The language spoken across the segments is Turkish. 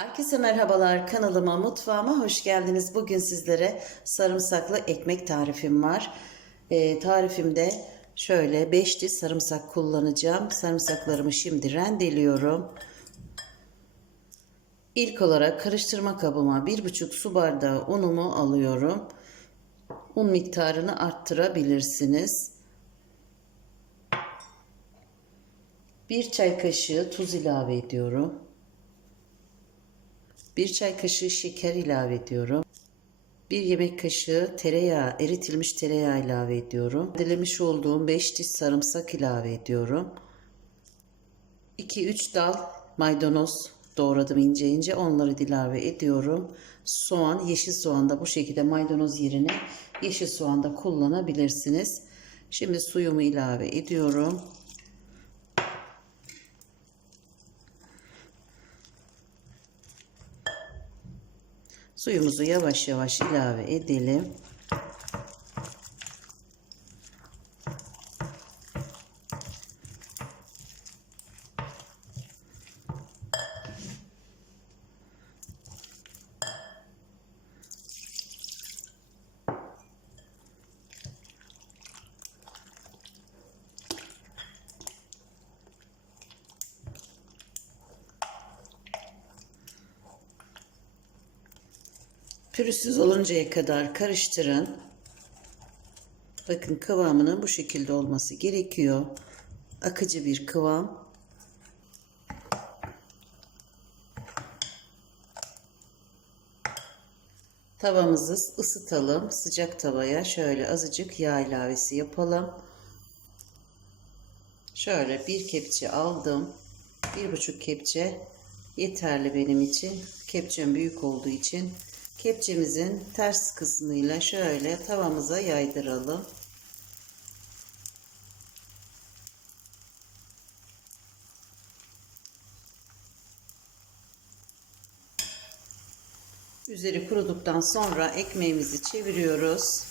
Herkese merhabalar kanalıma mutfağıma hoş geldiniz. Bugün sizlere sarımsaklı ekmek tarifim var. Ee, tarifimde şöyle 5 diş sarımsak kullanacağım. Sarımsaklarımı şimdi rendeliyorum. İlk olarak karıştırma kabıma 1,5 su bardağı unumu alıyorum. Un miktarını arttırabilirsiniz. 1 çay kaşığı tuz ilave ediyorum. 1 çay kaşığı şeker ilave ediyorum. 1 yemek kaşığı tereyağı, eritilmiş tereyağı ilave ediyorum. Dilemiş olduğum 5 diş sarımsak ilave ediyorum. 2-3 dal maydanoz doğradım ince ince onları ilave ediyorum. Soğan, yeşil soğan da bu şekilde maydanoz yerine yeşil soğan da kullanabilirsiniz. Şimdi suyumu ilave ediyorum. Suyumuzu yavaş yavaş ilave edelim. Pürüzsüz oluncaya kadar karıştırın. Bakın kıvamının bu şekilde olması gerekiyor. Akıcı bir kıvam. Tavamızı ısıtalım. Sıcak tavaya şöyle azıcık yağ ilavesi yapalım. Şöyle bir kepçe aldım. Bir buçuk kepçe yeterli benim için. Kepçem büyük olduğu için kepçemizin ters kısmıyla şöyle tavamıza yaydıralım. Üzeri kuruduktan sonra ekmeğimizi çeviriyoruz.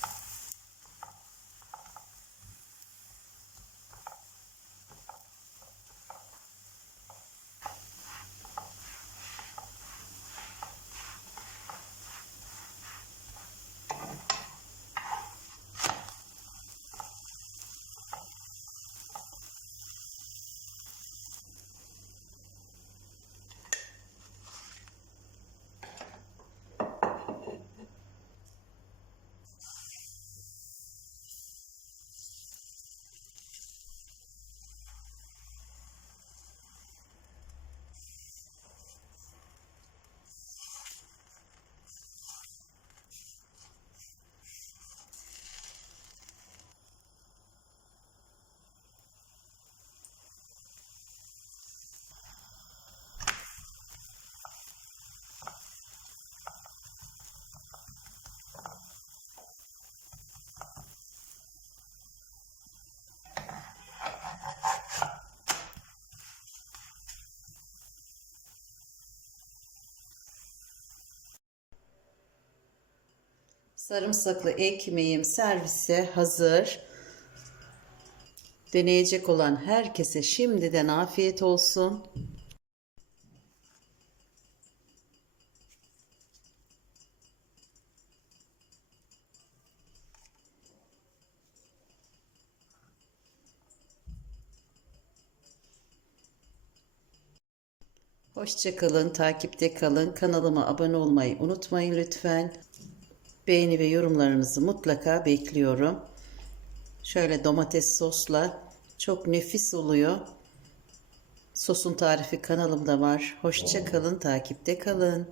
Sarımsaklı ekmeğim servise hazır. Deneyecek olan herkese şimdiden afiyet olsun. Hoşçakalın, takipte kalın. Kanalıma abone olmayı unutmayın lütfen. Beğeni ve yorumlarınızı mutlaka bekliyorum. Şöyle domates sosla çok nefis oluyor. Sosun tarifi kanalımda var. Hoşça kalın, takipte kalın.